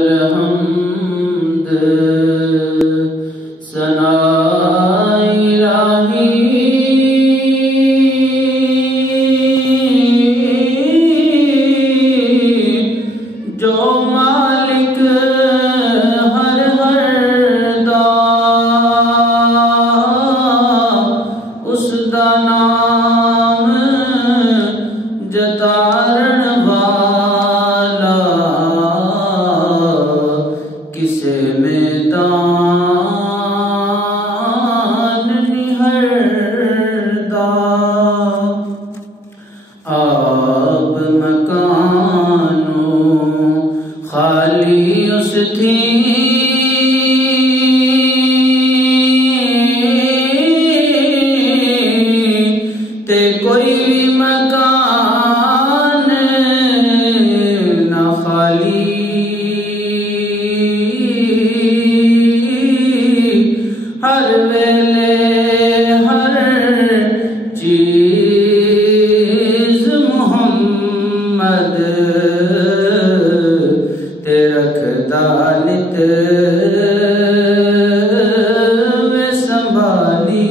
अलहम्द सना इलाही जो मालिक हर दा उसदा नाम जतारण वाला किसे मैदान निहरदा आप मकानो खाली उस थी ते कोई मकान ना खाली हर वेले हर चीज मुहम्मद ते रखदा नित वे संभाली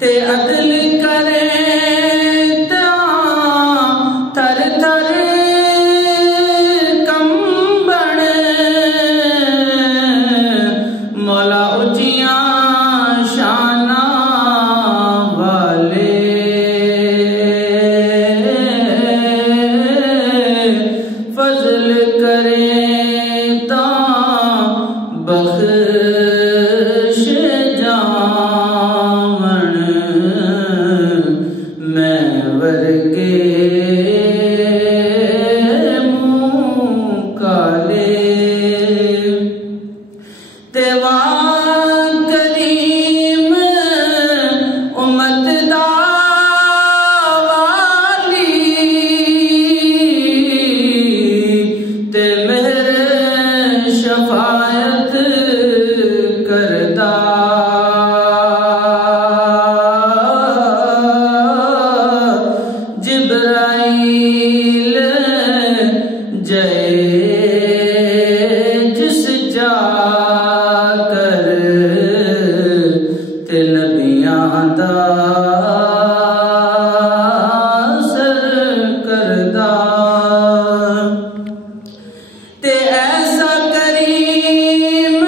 ते अदल करे तर तर कंबण मौला उचिया शाना वाले फजल करे ता बख्श जावन मैं वर्गे मुँह काले तेवा करीम उम्मत दा वाली ते मेरे शफायत करदा जिब्राइल जय जिस जाकर ते नबियां दा सर करदा ते ऐसा करीम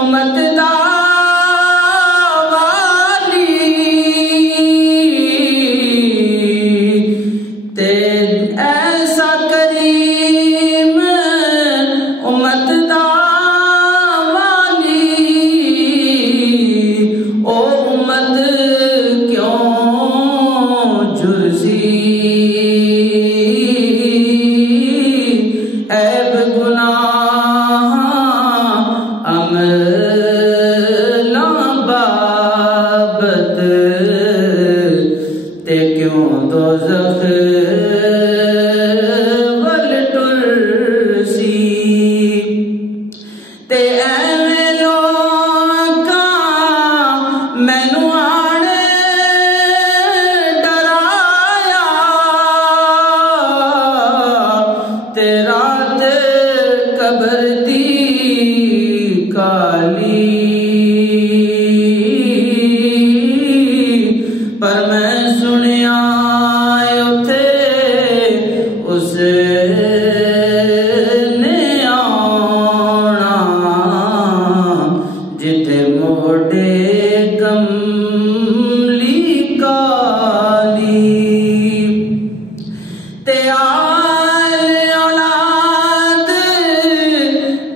उम्मत दा वाली ते ऐसा करीम उम्मत दा वाली ओ उम्मत क्यों जुर्सी ऐब गुनाह अमला बाबत ते क्यों दोज़ख वल टुरसी ते ऐवें लोकां मैनू आने डराया ते रात कबर दी काली पर मैं सुनिया उथे उसने आना जिथे मोड़े कमली काली ते आल औलाद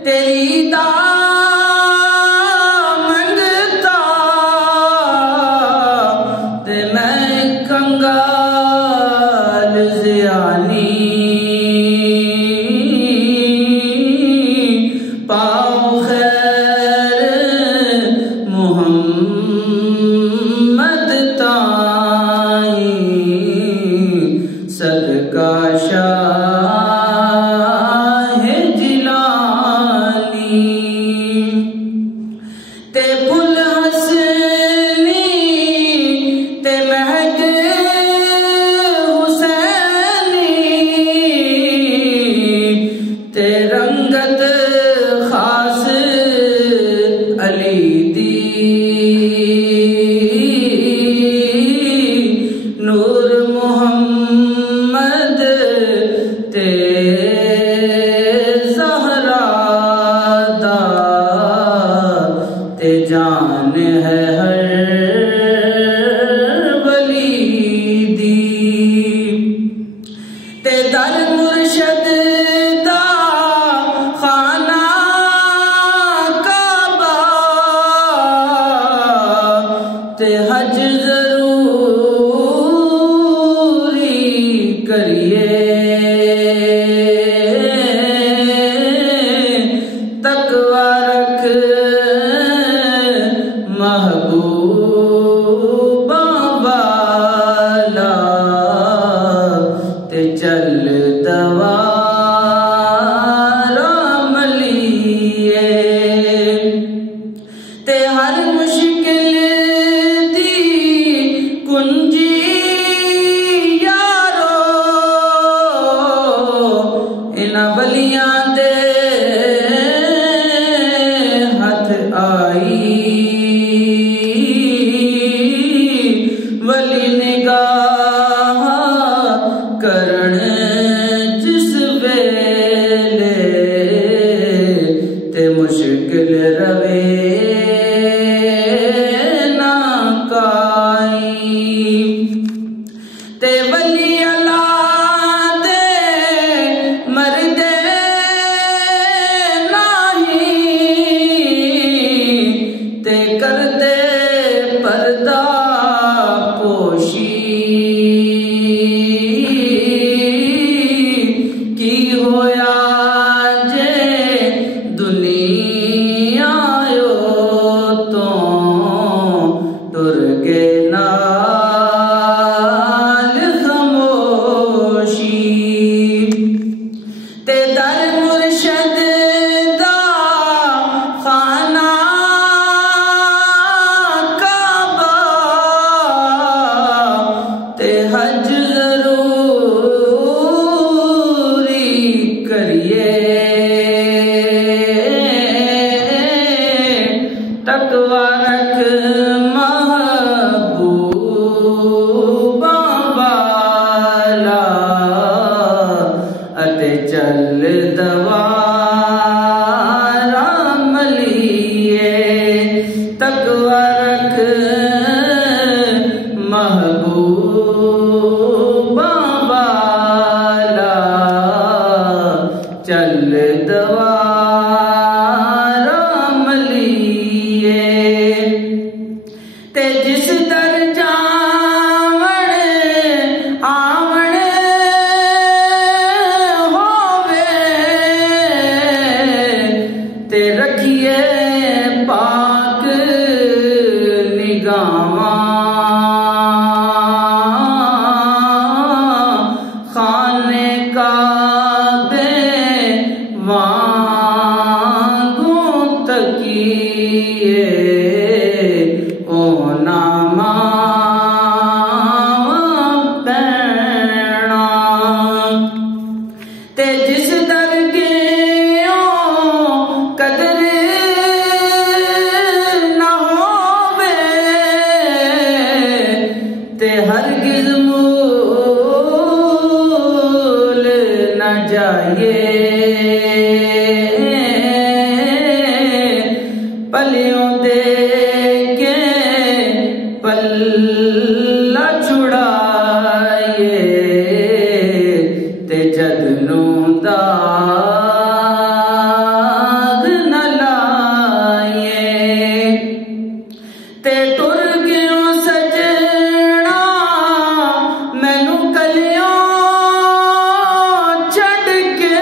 तेरी दा मंगता ते मैं कंगाल ज़ियानी पाओ खैर मुहम्मद ताई सदका शाह जिलानी ते फुल हसनी ते महक हुसैनी ते दर मुर्शद दा खाना काबा ते हज जरूरी करिए तकवा रख महबूबा वाला ते चल दवारा मलिए ते हर मुश्किल दी कुंजी यारो इन्हां वलियां दे हथ आई वली निगाह करण जिस वेले ते मुश्किल रवे ना काई ते वली अला दे मरदे नहीं ते करदे पर्दा पोशी की होया जे दुनिया यो तो टुर के नाल खामोशी ते दर मुर्शद दा खाना काबा ते हज जरूरी करिए तकवा रख महबूबा वाला अते चल दवारा मलिए तकवा रख महबूबा वाला चल दवारा मलिए ते जिस दर जावण आवण होवे ते रखिए पाक निगाहां खाने काबे वांगू तकिए ओ नामा पैना ते जिस दर गयो कदर ना होवे ते हरगिज़ मूल न जाइए पलियों दे के पल्ला छुड़ाइए ते जदनों दाग न लाइए ते टुर गयो सजना मैनू कलियों छड़ के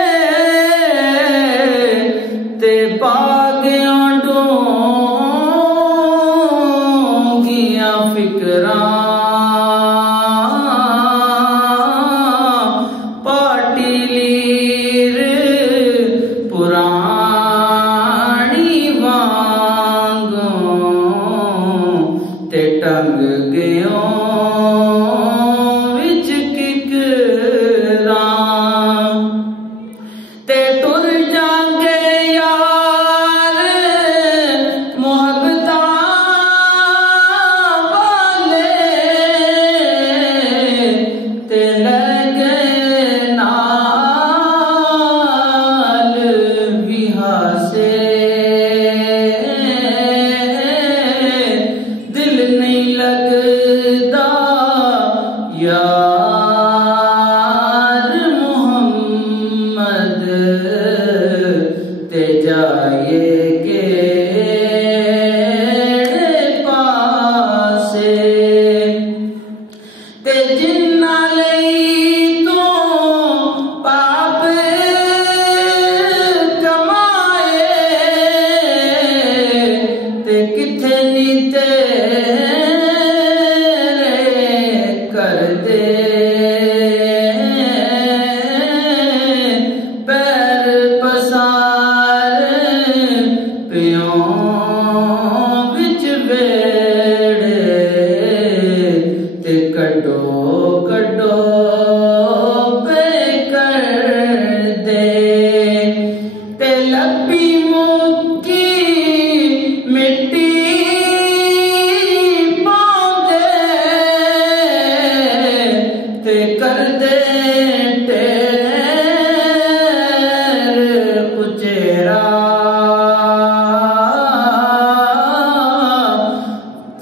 उचेरा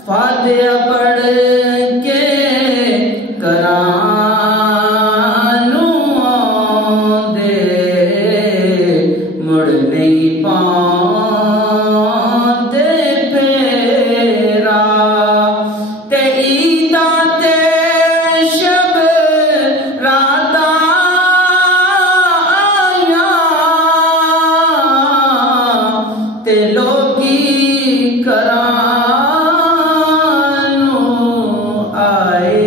फातिहा पढ़ के करानू दे मुड़ नहीं पाते फेरा ते ईदा ते शब राता आया ते लोगी करानू आए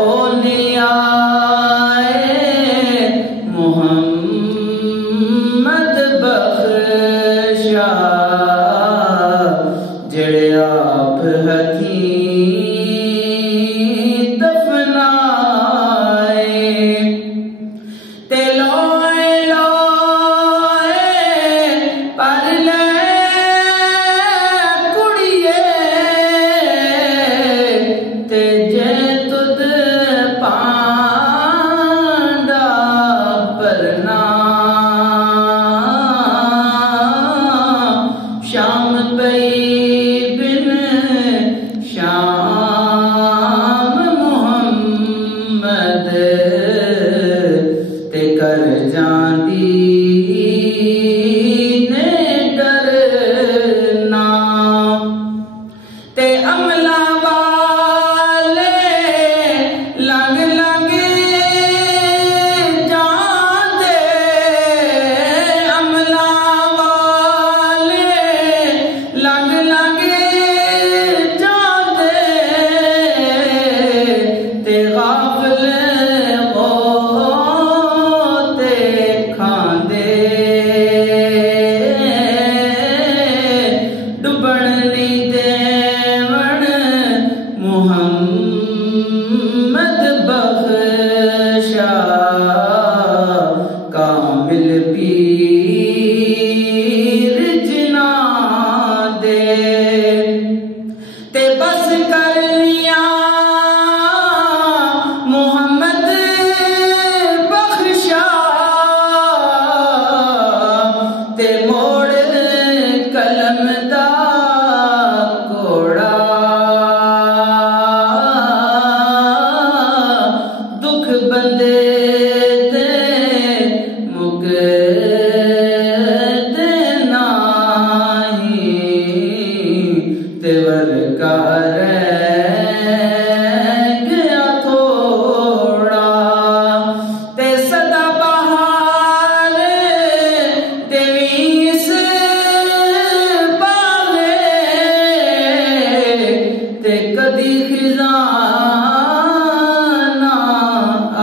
ओ नियाए मुहम्मद बख्शा जेड़े आप हथी दफनाए ते लोए लोए पर ले कुड़िए ते जे तुद पांदा परना शाम पई बिन शाम मुहम्मद ते कर जांदी ने डरना ते अमला वाले लंग लंग जांदे अमला वाले लंग लंग जांदे ते गाफिल ते खांदे डुबण नी देवण मुहम्मद बख्शा कामिल पीर जिना दे ते बस कर लिया मुहम्मद बख्शा ते मोड़ कलम दा कोड़ा दुख बंदे दे मुकदे नाही ते वरकार गया थोड़ा ते सदा बहार देवीस पावे ते कदी खिजाना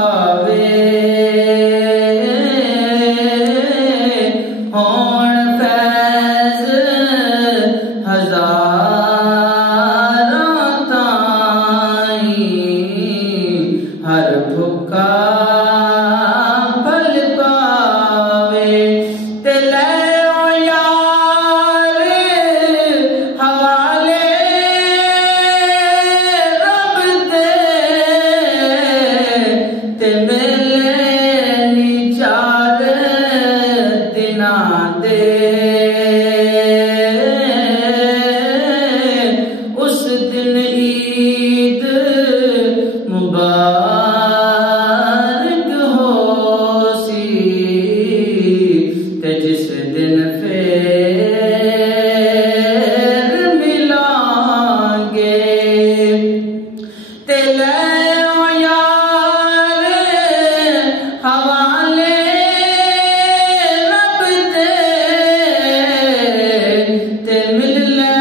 आवे होण फैज हजारां ताई हर भुक्का फल पावे ते ले ओ यार हवाले रब दे ते मिले नी चार दिना दे उस दिन ईद मुबारक होसी ते जिस दिन फिर मिलांगे ते ले ओ यार हवाले रब दे ते मिल ले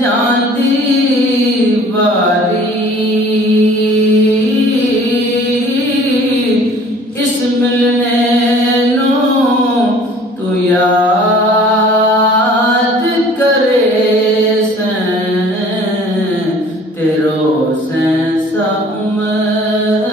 जांदी बारी इस मिलने नो तू याद करे सें तेरो सें सा उमर